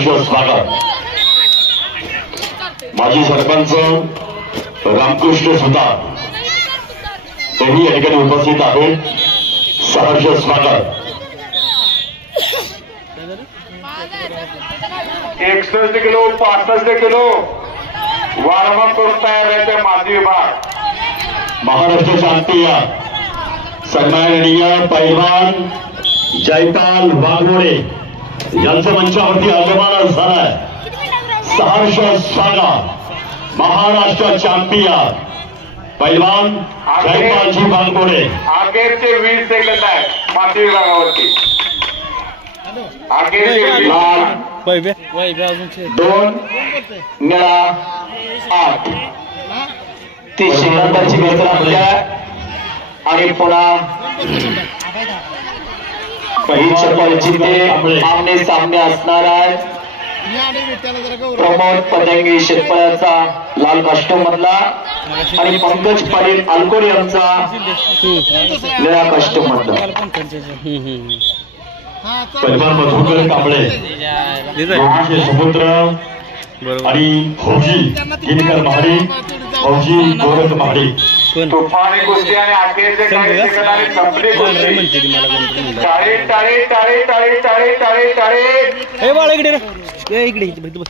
सहर्ष स्वागत। माजी सरपंच रामकृष्ण सुतार तेही या ठिकाणी उपस्थित आहेत। सहर्ष स्वागत। 61 किलो 65 किलो वार्मअप करून तयार राहते माजी विभाग। महाराष्ट्र चॅम्पियन सन्माननीय पैलवान जयपाल वाघमोडे यांचं मंचावरती आगमन झालंय। सहर्ष स्वागत। महाराष्ट्र चॅम्पियन पैलवान जयपालजी वाघमोडे। अखेरचे 20 सेकंद आहेत माजी विभागावरती। अखेरचे लाल 2 निळा 8 30 सेकंदाची मेहनत आपल्या आणि पुन्हा काही चप्पलची आमने सामने असणार आहे। प्रमोद पतंगी शेतपळ्याचा लाल कास्टूम मधला आणि पंकज पाटील अलकोड यांचा निळा कास्टूम मधला। पैलवान मधुकर कांबळे समुद्र आणि फौजी गिरकर महाडी फौजी गोरख महाडी। तुफानी कुस्ती आणि अखेरचे काही सेकंदाने संपली कुस्ती। टाळे टाळे टाळे टाळे टाळे टाळे टाळे हे बाळा इकडे बस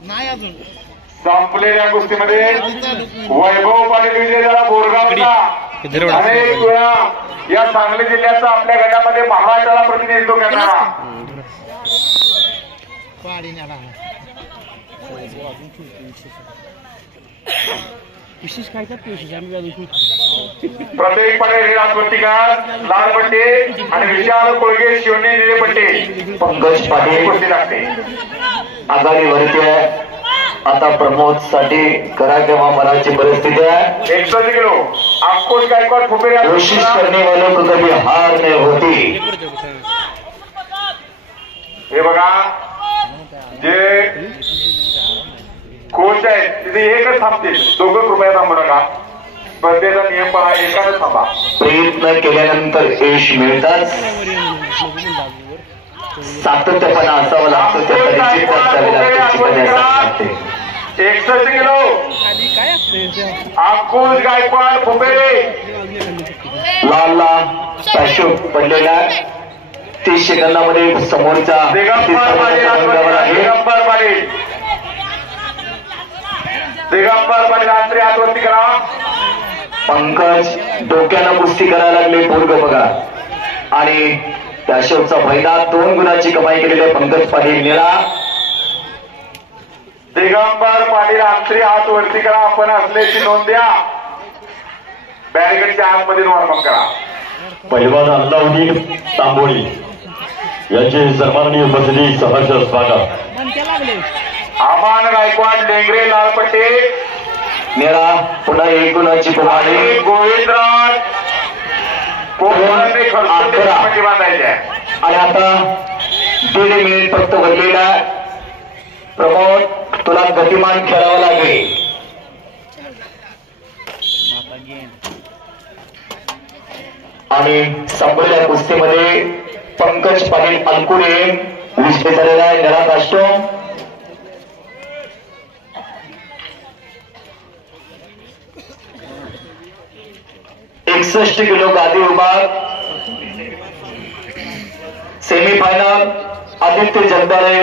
नाही अजून संपलेल्या कुस्तीमध्ये वैभव पाटील विजय झाला बोरगावचा। अनेक वेळा या सांगली जिल्ह्याचा आपल्या गटामध्ये महाराष्ट्राला प्रतिनिधित्व करणारा विशेष काय विशेष आम्ही प्रत्येक पडे राजवटीकार लाल पट्टे आणि विशाल कोळगे शिवणे निळे पट्टे पंकज पाटील कुस्ती लागते। आघाडीवरती आहे। आता प्रमोद साठी करा किंवा मनाची परिस्थिती आहे। 61 किलो अंकुश गायकवाड फुपेरे कोशिश करने वालों को कभी हार नहीं होती। हे बघा जे कोच आहेत तिथे एकच थांबतील, दोघं कृपया थांबू नका। स्पर्धेचा नियम पहा, एकाच थांबा। प्रयत्न केल्यानंतर यश मिळतात। सातत्यपणा असावं लागतं, त्या परिचित असावे लागते। 61 किलो अंकुश गायकवाड फुपेरे लालला पॅशो पडलेला 30 सेकंदामध्ये समोरचा दिगंबर पाटील अंतरी हातवरती करा। पंकज डोक्यानं कुस्ती करायला लागले पूर्ग बघा आणि पॅशोचा पहिला 2 गुणाची कमाई केलेली आहे पंकज पाटील निळा। दिगंबर पाटील अंतरी हात वरती करा, आपण असल्याची नोंद द्या। बॅरिकेडच्या आतमध्ये वॉर्मअप करा। पैलवान अल्लाउद्दीन तांबोळी यांचे सन्माननीय उपस्थिती सहर्ष स्वागत। आमान गायकवाड लेंगरे लाल पट्टे निळा पुन्हा 1 गुणाची कमाई। गोविंदराज पट्टी बांधायची आहे आणि आता 1.5 मिनिट फक्त भरलेला। प्रमोद तुला गतिमान खेळावं लागेल। आणि संपलेल्या कुस्तीमध्ये पंकज पाटील अलकुडे विजयी झालेला आहे निळा कास्टूम। किलो गादी विभाग सेमीफायनल आदित्य जगदाळे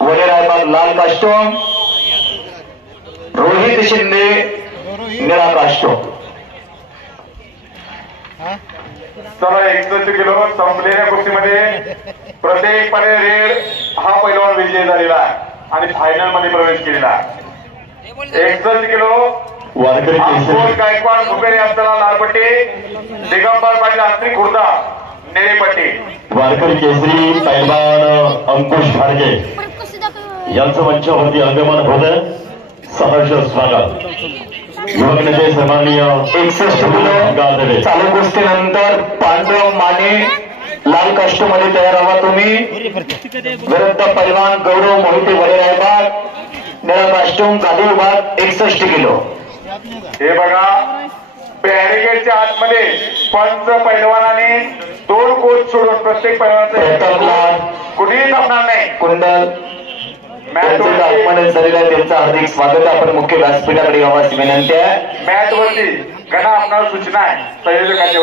वडेरायबाग लाल कास्टूम, रोहित शिंदे निळा कास्टूम। चला 61 किलो संपलेल्या कुस्तीमध्ये प्रत्येकपणे रेड हा पैलवान विजयी झालेला आहे आणि फायनल मध्ये प्रवेश केलेला आहे। 61 किलो अंकुश गायकवाड फुपेरे असताना लाल पट्टी, दिगंबर पाटील अंतरी खुर्दा निळे पट्टी। वारकरी केसरी पैलवान अंकुश घाडगे यांचं मंचावरती आगमन होतं। सहर्ष स्वागत। युवक नेते सन्माननीय 61 किलो चालू कुस्तीनंतर पांडव माने लाल कास्टूम मध्ये तयार व्हा तुम्ही। विरुद्ध पैलवान गौरव मोहिते वडेरायबाग निळा कास्टूम गादी विभाग 61 किलो। हे बघा बॅरिकेडच्या आतमध्ये पंच पैलवानाने 2 कोच सोडून प्रत्येक पैलवानाचा कुठेही थांबणार नाही। कुंडल त्यांचं आगमन झालेलं आहे, त्यांचं हार्दिक स्वागत आहे. आपण मुख्य व्यासपीठाकडे यावास विनंती आहे. मॅच वरती गणा आपणाला सूचना आहे, संयोजकाच्या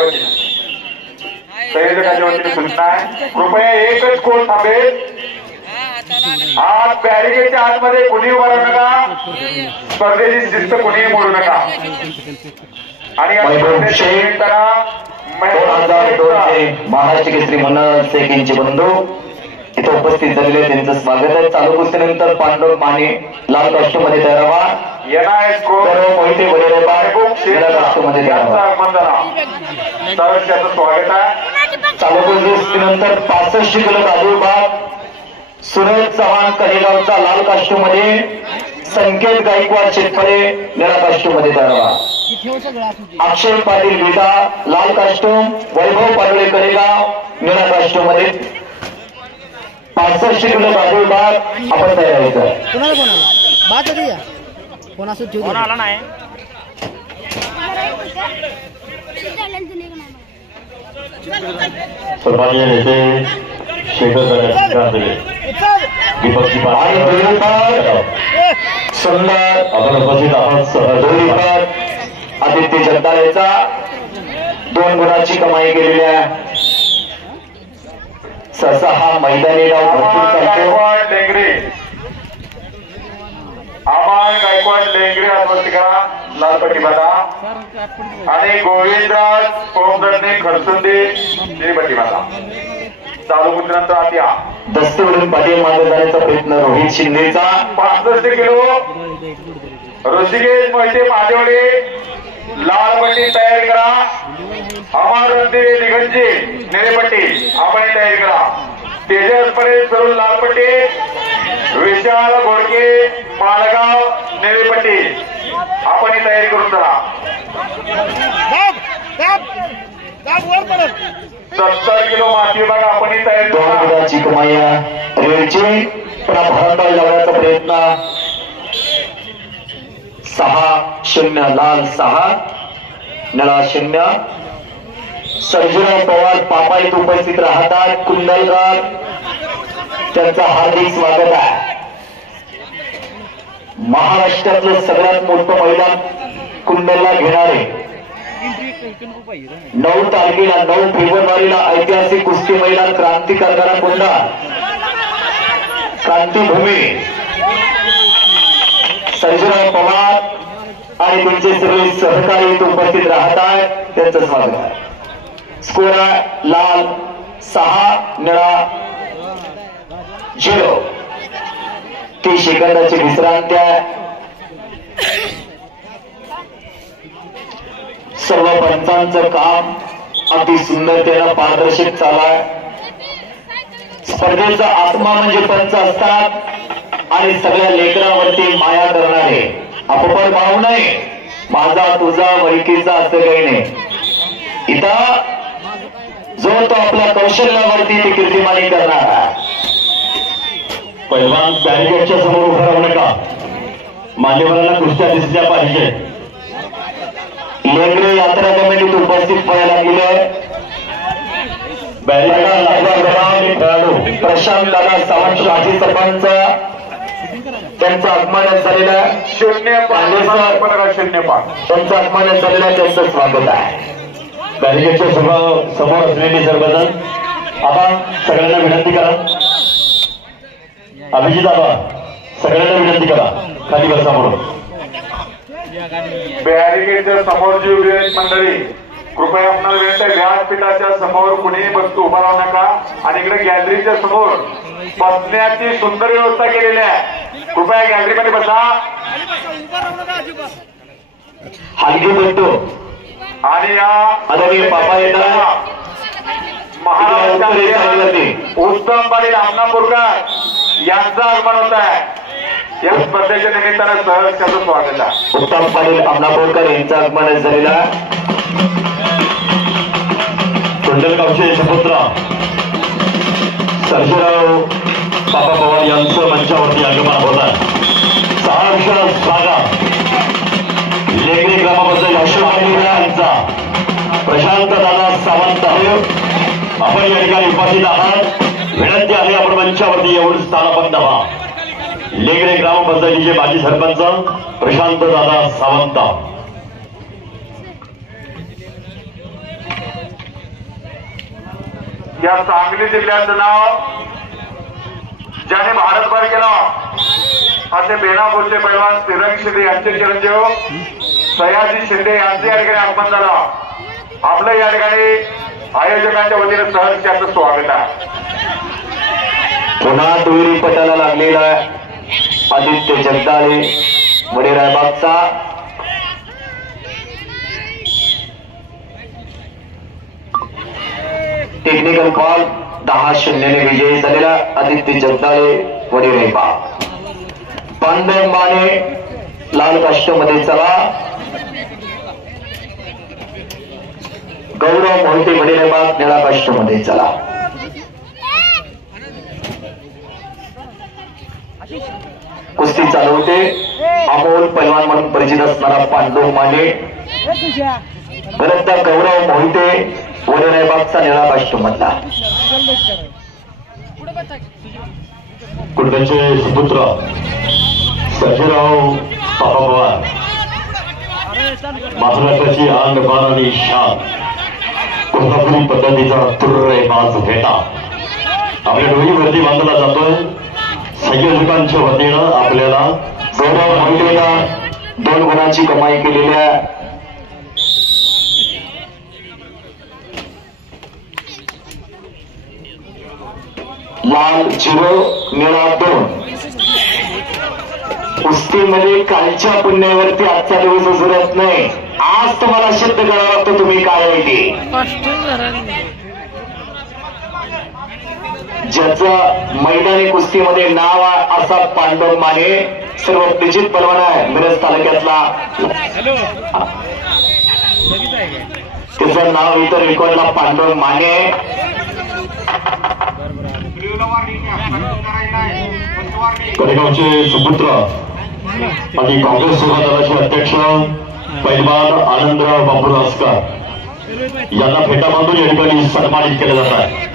वतीने सूचना आहे, कृपया एकच कोण थांबेल. आज बॅरिकेडच्या आतमध्ये कुणी उभा राहू नका, स्पर्धेची शिस्त कुणीही मोडू नका. आणि या स्पर्धेच्या निमित्तानं 2002 महाराष्ट्र केसरी मनोहर शेखचे बंधू इथे उपस्थित झालेले, त्यांचं स्वागत आहे. चालू कुस्तीनंतर पांडव माने लाल काष्टमध्ये तयार व्हा. मोहिते वगैरे काष्टमध्ये तयार व्हा. स्वागत आहे. चालू कुस्तीनंतर 65 किलो राजूबाग सुरेश चव्हाण कडेगावचा लाल काष्टमध्ये, संकेत गायकवाड शेतकरे निळा काष्टमध्ये तयार व्हा. अक्षय पाटील विटा लाल काष्टूम, वैभव पाटोळे कडेगाव निळा काष्टमध्ये 65 किलो राजूबाग आपण तयार व्हायचं. आला नाही. सन्माननीय नेते शेखर दीपकजी सुंदर आपण उपस्थित आहोत. सहदोरीकर आदित्य जगदाळेचा 2 गुणाची कमाई केलेली आहे. सहसा हा मैदानी डाव भरपूर चालतो. गायकवाड लेंगरे आत्महत्या करा लालपट्टी बांधा. आणि गोविंदराज पोमदरने खरसुंदे निळपट्टी बांधा. चालू कुस्तीनंतर आत्या दस्तीवरून पाटील मागे जाण्याचा प्रयत्न रोहित शिंदेचा. 65 किलो ऋषिकेश मोहिते महादेवडे लालपट्टी तयारी करा. अमर रणदिवे दिगंजी निळेपट्टी आपण तयारी करा. तेजस परेश सरून लालपट्टी, विशाल घोडके मालगाव निळेपट्टी आपण तयारी करून चला. 70 किलो माती विभाग आपण तयारी 2 गुणाची कमाई रेडची भारताला लावण्याचा प्रयत्न. 6-0 लाल 6 निळा 0. सर्जुराव पवार पापा इथे उपस्थित राहतात. कुंडलकर त्यांचं हार्दिक स्वागत आहे. महाराष्ट्रातलं सगळ्यात मोठं मैदान कुंडलला घेणारे 9 तारखेला 9 फेब्रुवारीला ऐतिहासिक कुस्ती मैदान क्रांती करणारा कुंडा क्रांतीभूमी. सर्जुराव पवार आणि त्यांचे सगळे सहकारी इथे उपस्थित राहत आहेत, त्यांचं स्वागत आहे. स्कोर लाल 6 निळा 0. 30 सेकंदाची विश्रांती आहे. सर्व पंचांचं काम अति सुंदरतेनं पारदर्शक चालू आहे. स्पर्धेचा आत्मा म्हणजे पंच असतात आणि सगळ्या लेकरावरती माया करणारे. अपपर भाव नाही, माझा तुझा वैकीचा असं काही नाही. इथं जो तो आपल्या कौशल्यावरती ती कीर्तिमानी करणार आहे. पैलवान बॅरिकेडच्या समोर उभं राहू नका. मान्यवरांना कुस्त्या दिसल्या पाहिजे. लेंगरे यात्रा कमिटीत उपस्थित व्हायला गेले. खेळाडू प्रशांत दादा सावंत माजी सरपंच त्यांचं आगमन झालेलं आहे. 0-5 त्यांचं आगमन झालेलं आहे, त्यांचं स्वागत आहे. बॅरिकेडच्या समोर असलेली सर्वजण आपण सगळ्यांना विनंती करा. अभिजित आबा सगळ्यांना विनंती करा खाली बसा म्हणून. बॅरिकेडच्या समोर जी उभी आहेत मंडळी, कृपया आपल्याला विनंती आहे, व्यासपीठाच्या समोर कुणीही बसतो उभा राहू नका. आणि इकडे गॅलरीच्या समोर बसण्याची सुंदर व्यवस्था केलेली आहे. कृपया गॅलरीमध्ये बसा. हलकी बोलतो आणि या आदरणीय पापा येतात. महाराष्ट्राचे उत्तम पाटील आमनापूरकर यांचं आगमन होत आहे. या स्पर्धेच्या निमित्तानं सहज त्याचं स्वागत आहे. उत्तम पाटील आमनापूरकर यांचं आगमन झालेलं आहे. कुंडलगावचे सुपुत्र सर्जुराव पापा पवार यांचं मंचावरती आगमन होत आहे. 6 विषय स्वागत. लेगरी ग्रामपंचायत यांचा प्रशांत दादा सावंत आपण या ठिकाणी उपस्थित आहात. विनंती आहे आपण मंचावरती येऊन स्थानाबद्ध व्हा. लेगडे ग्रामपंचायतीचे माजी सरपंच प्रशांत दादा सावंत. या सांगली जिल्ह्याचं नाव ज्याने भारतभर केलं असे बेनापूरचे पैलवान श्रीरंग शिंदे यांचे चिरंजीव सयाजी शिंदे यांचे या ठिकाणी आगमन झालं. आपलं या ठिकाणी आयोजकांच्या वतीने सहर्षाचं स्वागत आहे. पुन्हा दुहेरी पटाला लागलेला आदित्य जगदाळे वडीरायबागचा. टेक्निकल कॉल 10-0 ने विजयी झालेला आदित्य जगदाळे वडीरायबाग. पांडवंबाने लाल काष्टमध्ये चला. गौरव मोहिते वडीरायबाग निळा काष्टमध्ये चला. कुस्ती चालू होते. अमोल पैलवान म्हणून परिचित असणारा पांडव माने परत गौरव मोहिते वडीरायबागचा निळा काष्टमधला. कुटुंबाचे सुपुत्र सर्जेराव बाबा पवार महाराष्ट्राची आन बाण आणि शान कोल्हापुरी पद्धतीचा तुर्रेबाज भेटा आपल्या डोळीवरती बांधला जातोय. संयोजकांच्या वतीनं आपल्याला गौरव मोहितेला 2 गुणांची कमाई केलेल्या लाल 0 निळा 2. कुस्तीमध्ये कालच्या पुण्यावरती आजचा दिवस उजरत नाही. आज तुम्हाला सिद्ध करावं लागतं तुम्ही काय आहे ते. ज्याचं मैदानी कुस्तीमध्ये नाव आहे असा पांडव माने सर्व परिचित पैलवान आहे मिरज तालुक्यातला. त्याचं नाव इतर रेकॉर्डला पांडव माने. कडेगावचे सुपुत्र आणि काँग्रेस सेवा दलाचे अध्यक्ष पैलवान आनंदराव बापूराव असकर यांना फेटा बांधून या ठिकाणी सन्मानित केलं जात आहे.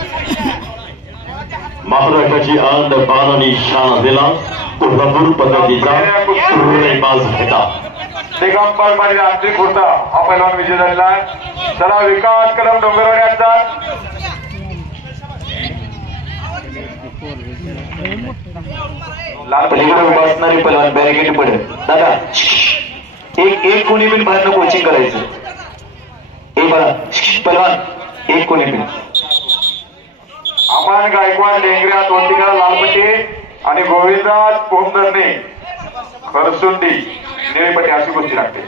महाराष्ट्राची आन बाण आणि शान असलेला कोल्हापूर पद्धतीचा तुर्रेबाज भेटा. दिगंबर मारी आंतरिक होता हा पैलवान विजय झालेला आहे. चला विकास कदम डोंगरवाडी यांचा पलीकडे उभा असणारी पैलवान बॅरिकेड पडेल. दादा एक कोणी पण बाहेर कोचिंग करायचं. एक बघा पैलवान एक कोणी पण. अमन गायकवाड लेंगऱ्या तोंडीकरा लालपट्टी आणि गोविंदराज पोमदरने खरसुंडी निळीपट्टी अशी गोष्टी लागते.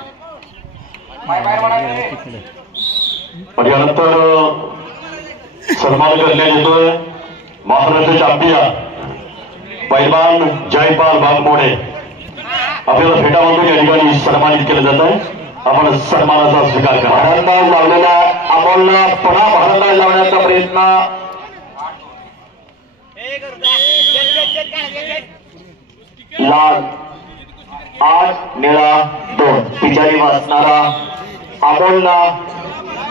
आणि यानंतर सन्मान करण्यात येतोय महाराष्ट्र चॅम्पियन पैलवान जयपाल वाघमोडे. आपल्याला फेटा बांधून या ठिकाणी सन्मानित केलं जात आहे. आपण सन्मानाचा स्वीकार करा. भारंदाज लावलेला अमोलला पुन्हा भारंदाज लावण्याचा प्रयत्न. लाल 8 निळा 2 पिछाडी वाचणारा अमोलला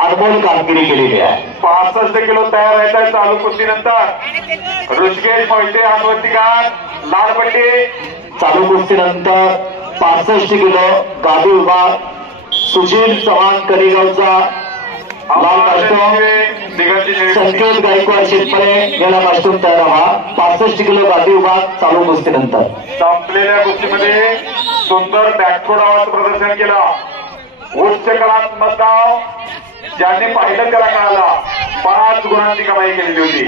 अनमोल कामगिरी केलेली आहे. 65 किलो तयार व्हायचा आहे चालू कुस्तीनंतर. ऋषिकेश मोहिते हातवरतीकार लालपट्टी. चालू कुस्तीनंतर 65 किलो गादी विभाग सुशील चव्हाण कडेगावचा लाल काष्टूम. संकेत गायकवाड शेतपळे याला काष्टूम तयार व्हा. 65 किलो गादी विभाग चालू कुस्तीनंतर. संपलेल्या कुस्तीमध्ये सुंदर बॅकफूट आवाज प्रदर्शन केलं. उच्च कलात्मक नाव ज्यांनी पाहिलं त्याला कळाला 5 गुणांची कमाई केलेली होती.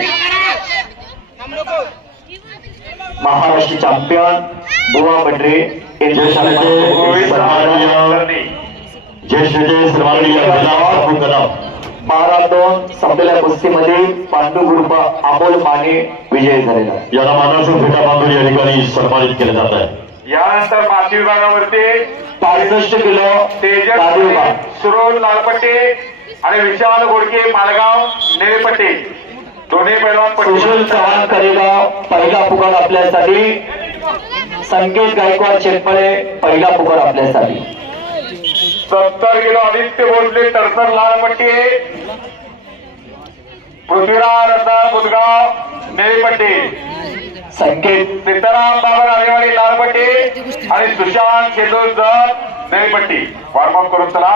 महाराष्ट्र चॅम्पियन बुवा पंढरे ज्येष्ठ सन्माननीय 12-2 संपलेल्या कुस्तीमध्ये पांडू ग्रुप अमोल माने विजयी झालेला. याला मानाचं फेटा बांधून या ठिकाणी सन्मानित केलं जात आहे. यानंतर माती विभागावरती 65 किलो तेजस गादी विभाग सुरोज लालपट्टी आणि विशाल घोडके मालगाव निळीपट्टी दोन्ही पैलवान सुशील चव्हाण करेगाव पहिला पुकार आपल्यासाठी. संकेत गायकवाड शेतपळे पहिला पुकार आपल्यासाठी. 70 किलो आदित्य भोसले तडसर लालपट्टी. पृथ्वीराज रत्ना बुधगाव निळीपट्टी. संकेत सीताराम बाबा राजेवाडी लाल पट्टी आणि सुशांत शेंदूर जत निळी पट्टी. वॉर्मअप करून चला.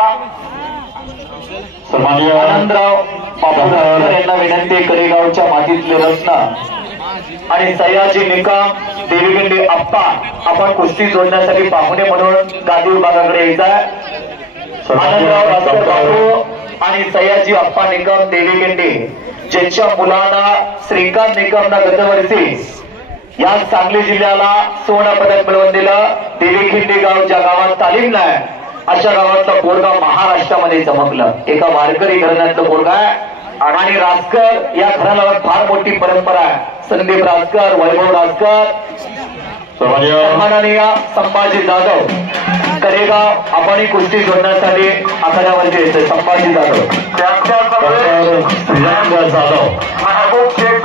सन्माननीय आनंदराव बापूराव यांना विनंती. कडेगावच्या मातीतले रत्न आणि सयाजी निकम देवीगंडी आप्पा आपण कुस्ती जोडण्यासाठी पाहुणे म्हणून गादी विभागाकडे येतात. आनंदराव भास्कर बापू आणि सयाजी आप्पा निकम देवीगंडी ज्यांच्या मुलांना श्रीकांत निकमना गतवर्षी या सांगली जिल्ह्याला सुवर्ण पदक मिळवून दिलं. देवीखिंडी गाव ज्या गावात तालीमला आहे अशा गावातला पोरगा महाराष्ट्रामध्ये चमकलं. एका वारकरी घराण्यातलं पोरगा आहे आणि राजकर या घराला फार मोठी परंपरा आहे. संदीप राजकर, वैभव राजकर, सन्माननीय संभाजी जाधव करेगाव आपण कुस्ती जोडण्यासाठी आखाड्यावरती येते. संभाजी जाधव जाधव महबूब शेख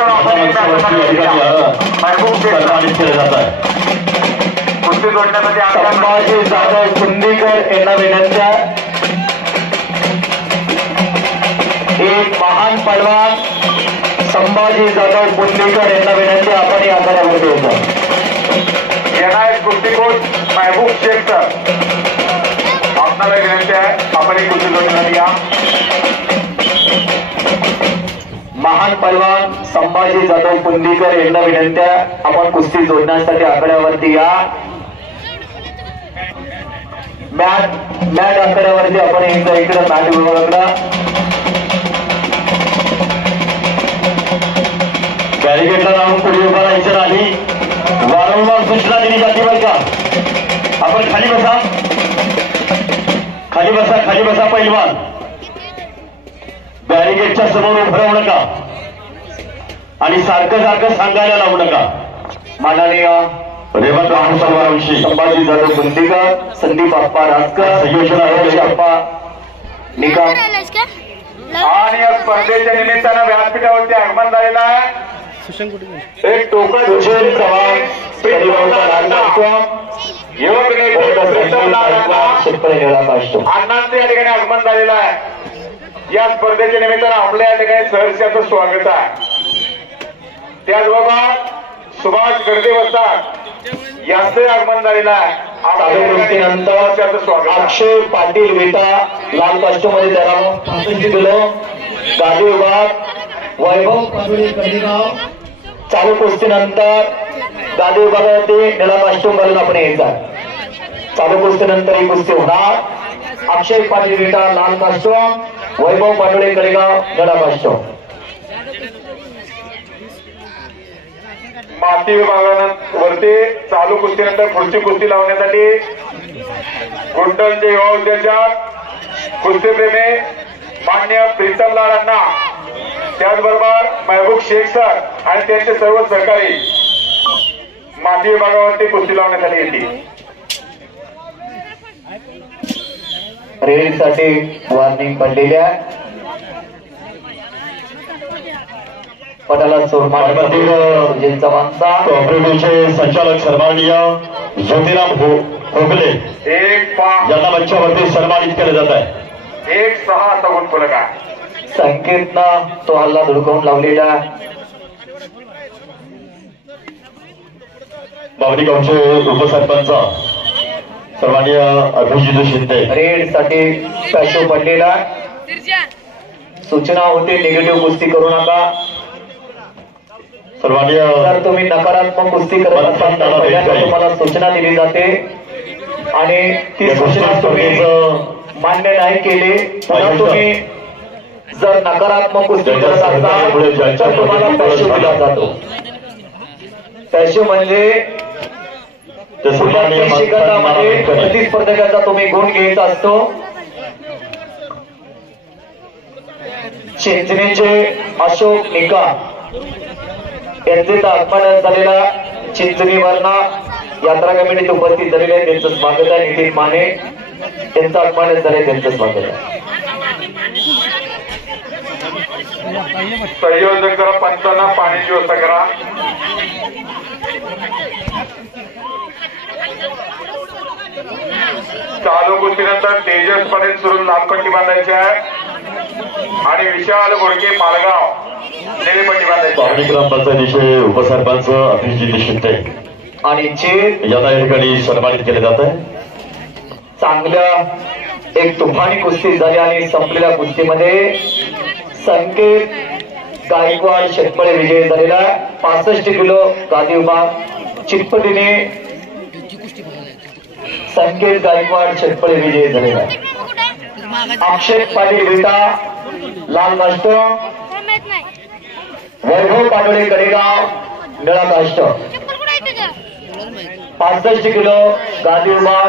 सन्मानित केले जात आहे. कुस्ती जोडण्यासाठी संभाजी जाधव कुंदीकर यांना विनंत्या. एक महान पहलवान संभाजी जाधव कुंदीकर यांना विनंती आपण या आखाड्यावरती येतो. येणार कुस्ती कोच महबूब शेख सर आपणाला विनंती आहे आपण एक कुस्ती जोडण्यासाठी या. महान पहलवान संभाजी जाधव कुंदीकर यांना विनंत्या आपण कुस्ती जोडण्यासाठी आखाड्यावरती या. मॅट आखाड्यावरती आपण इकडे मॅट विभागाकडे बॅरिकेडला लावून पुढे उभा राहायचं नाही. वारंवार सूचना दिली जाते बरं का. आपण खाली बसा, खाली बसा, खाली बसा. पहिलवान बॅरिकेडच्या समोर उभं राहू नका आणि सारखं सारखं सांगायला लावू नका. माननीय रेवंत रामविषयी संभाजी जाधव कुंदीकर, संदीप आप्पा राजकर, संयोजन आप्पा निकम आणि या स्पर्धेच्या निमित्तानं व्यासपीठावरती आगमन झालेला आहे एक टोकन सुशील चव्हाण युवक अण्णांचं या ठिकाणी आगमन झालेलं आहे. या स्पर्धेच्या निमित्तानं आपल्या या ठिकाणी सहर्षाचं स्वागत आहे. त्याचबरोबर सुभाष गर्दे वस्ताद यांचं आगमन झालेलं आहे. कुस्तीनंतर स्वागत. अक्षय पाटील विटा लाल कास्टमध्ये त्याला 65 किलो गादी विभाग. वैभव कडेगाव चालू कुस्तीनंतर गादी विभागावरती निळा कास्टूम घालून आपण यायचा. चालू कुस्तीनंतर ही कुस्ती होणार. अक्षय पाटील विटा लाल कास्टूम, वैभव पाटोळे कडेगाव निळा कास्टूम. माती विभागावरती चालू कुस्तीनंतर पुढची कुस्ती लावण्यासाठी कुंडलचे युवा उद्योजक कुस्तीप्रेमी मान्य प्रीतम लाल अण्णा त्याचबरोबर महबूब शेख सर आणि त्यांचे सर्व सहकारी माती विभागावरती कुस्ती लावण्यासाठी येतील. रेडीसाठी वॉर्निंग पडलेल्या पटाला सुरमान चव्हाणचा कॉपरेटिव्हचे संचालक सन्माननीय ज्योतिराम भोगले यांना मंचावरती सन्मानित केले जात आहे. 1-6 असा गुणफलक आहे. संकेतनं तो हल्ला धुडकावून लावलेला. बावडी गावचे उपसरपंच सन्माननीय अभिजित शिंदे रेड साठी पॅशो पडलेला. सूचना होती निगेटिव्ह कुस्ती करू नका. सन्माननीय जर तुम्ही नकारात्मक कुस्ती करत असाल तर पहिल्यांदा तुम्हाला सूचना दिली जाते आणि ती सूचना तुम्ही मान्य नाही केली तर तुम्ही जर नकारात्मक कुस्ती करत असाल तर तुम्हाला पॅशो दिला जातो. पॅशो म्हणजे शिकतामध्ये प्रतिस्पर्धकाचा तुम्ही गुण घ्यायचा असतो. चिंचणीचे अशोक निकम यांचे आगमन झालेला चिंचणीवरना यात्रा कमिटीत उपस्थित झालेले आहे. त्यांचं स्वागत आहे. नितीन माने यांचं आगमन झाले त्यांचं स्वागत आहे. संयोजक करा, पंचांना पाण्याची व्यवस्था करा. चालू कुस्तीनंतर तेजस पटेल सुरून लालपट्टी बांधायची आहे आणि विशाल घोडके मालगाव निळीपट्टी बांधायची पावणी ग्रामपंचायतीचे उपसरपंच अभिजित शिंदे आणि चेत यांना या ठिकाणी सन्मानित केले जात आहे. चांगल्या एक तुफानी कुस्ती झाली आणि संपलेल्या कुस्तीमध्ये संकेत गायकवाड शेटपळे विजय झालेला. 65 किलो गादी विभाग चितपटीने संकेत गायकवाड शेटपळे विजय झालेला. अक्षय पाटील विटा लाल काष्ट, वैभव पाटोळे कडेगाव निळा काष्ट. 65 किलो गादी विभाग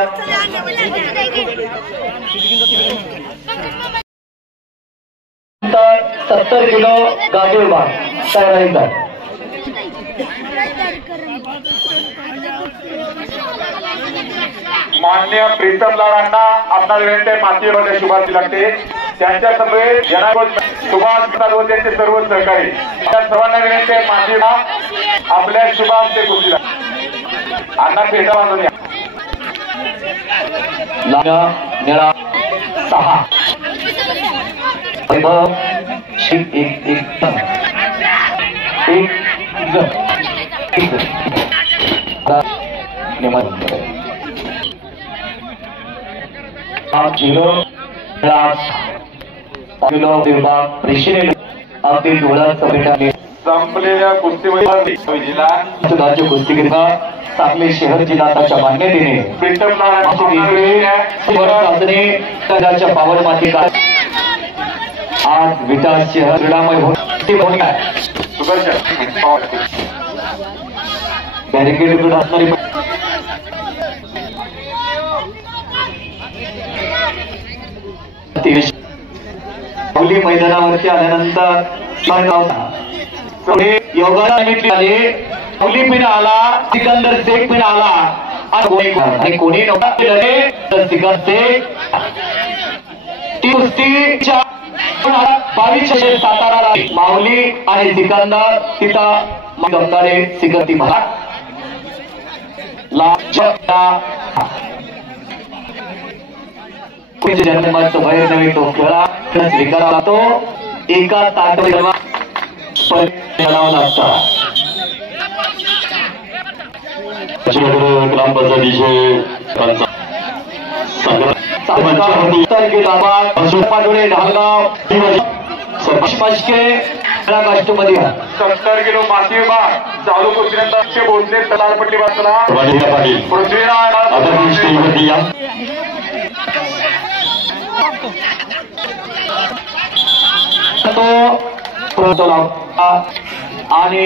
70 किलो गादी विभाग तयार. मान्य प्रीतम लाडांना आपला विनंती आहे मातीमध्ये शुभार्थी लागते. त्यांच्या समवेत सुभाष त्यांचे सर्व सहकारी त्या सर्वांना विनंती आहे मातीला आपल्या शुभार्थी कुस्तीला अण्णा पेटा बांधून या. निळा 6 वैभव विभाग प्रेषणे अगदी डोळ्यात समेटाने संपलेल्या कुस्तीमध्ये राज्य कुस्तीगीर सांगली शहर जिल्ह्याच्या मान्यतेने प्रीतम लाड चाचणी पावन माती आज विटा शहर क्रीडामय होऊन बॅरिकेड असणारी मैदानावरती आल्यानंतर योगाला आले. मुली पिन आला, सिकंदर शेख पिन आला आणि कोणी नव्हता सिकंदर शेख ती कुस्तीच्या 2200 सातारा माऊली आणि सिकंदर तिथं गमतारे सिकंदी मला जन्माचं बाहेर नव्हे तो खेळा स्वीकारावा लागतो. एका ताटावर लागता. ग्रामपंचायतीचे पाटोळे ढालगाव सरपंचके काष्टमध्ये 70 किलो माती विभाग चालू कुस्तीनंतर बोलले तलारपट्टी बाजूला पृथ्वीनारायण आणि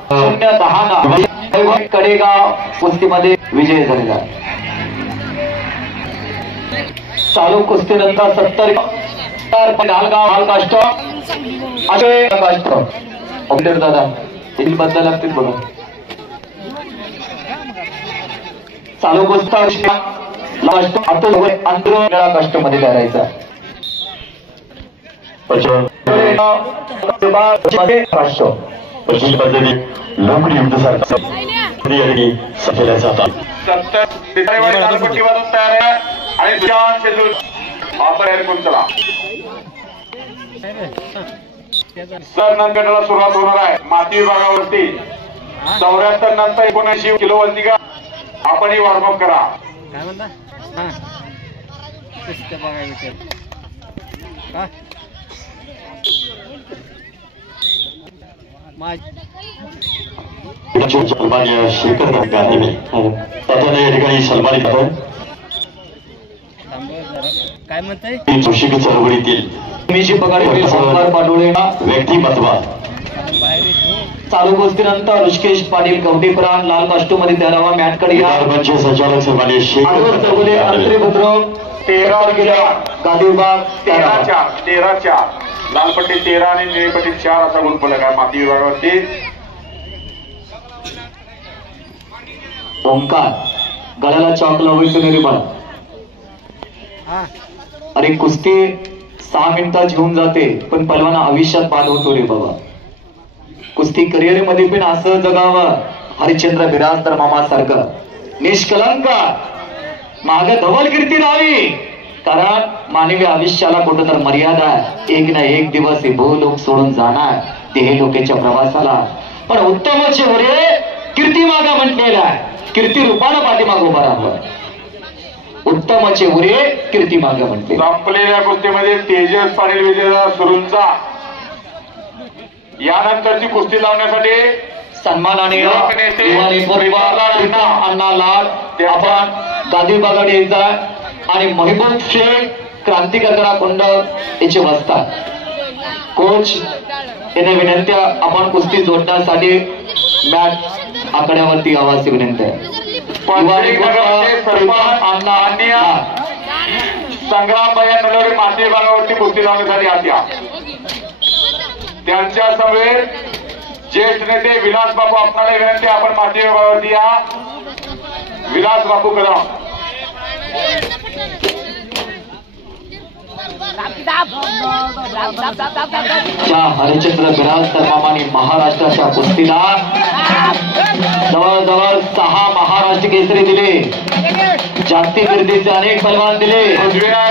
0-10 कडेगाव कुस्तीमध्ये विजय झालेला. चालू कुस्तीनंतर 70 ढालगाव हाल काष्ट असे काष्ट दादा बद्दल लागतील बघा. चालू कुस्ती अंतरा काष्ट मध्ये करायचा. पश्चिम पद्धती लोकडी युद्ध सारखा सफेल्या जातात. 70 तलारपट्टी बाजून तयार आहे आणि चला सर नंतरला सुरुवात होणार आहे. माती विभागावरती 74 नंतर 79 किलो वरती का आपणही वॉर्मअप करा. काय म्हणता या ठिकाणी सन्मानित होतो. काय म्हणताय जोशी चळवळीतील पाटोळे व्यक्तिमत्व चालू कुस्तीनंतर ऋषिकेश पाटील कवटेपुराण लाल काष्टमध्ये तयारावा. मॅटकडे मंच संचालक सन्माननीय शेख बुद्रुक 13 किलो गादी विभाग 13 लालपट्टी 13 आणि निळीपट्टी 4 असा गुण फलक आहे माती विभागावरती. ओंकार गळ्याला चॉक लावायचं नाही रे बाळ. अरे कुस्ती 6 मिनिटात घेऊन जाते पण पलवाना आयुष्यात बाद होतो रे बाबा. कुस्ती करिअर मध्ये पण असं जगावं हरिश्चंद्र बिराजदार मामा सारखं निष्कलंक माग धवल कीर्ती राहावी कारण मानवी आयुष्याला कुठं तर मर्यादा आहे. एक ना एक दिवस हे भूलोक सोडून जाणार देह लोकेच्या प्रवासाला. पण उत्तमचे उरे कीर्ती मागा म्हटलेला आहे. कीर्ती रूपानं पाठीमाग उभा राहतो. उत्तमचे उरे कीर्ती मागा म्हणते. संपलेल्या कुस्तीमध्ये तेजस पाटील विजयदादा सुरूंचा यानंतरची कुस्ती लावण्यासाठी सन्मानाने युवक नेते अण्णा लाड आपण गादी बगाडी यायचा आणि महबूब शेख क्रांतिकारक कुंड याचे बसतात. कोच येणे विनंती आपण कुस्ती जोडण्यासाठी मॅच आकड्यावरती यावाची विनंती आहे. संग्रामबाई नलवडे माती भागावरती कुस्ती लावण्यासाठी आल्या. त्यांच्या समवेत ज्येष्ठ नेते विलास बापू आपणाला विनंती आपण माती भागावरती या. विलास बापू कदम हरिश्चंद्र बिराजकर मामाने महाराष्ट्राच्या कुस्तीला जवळजवळ 6 महाराष्ट्र केसरी दिले. जागतिक कीर्तीचे अनेक पैलवान दिले. उजव्या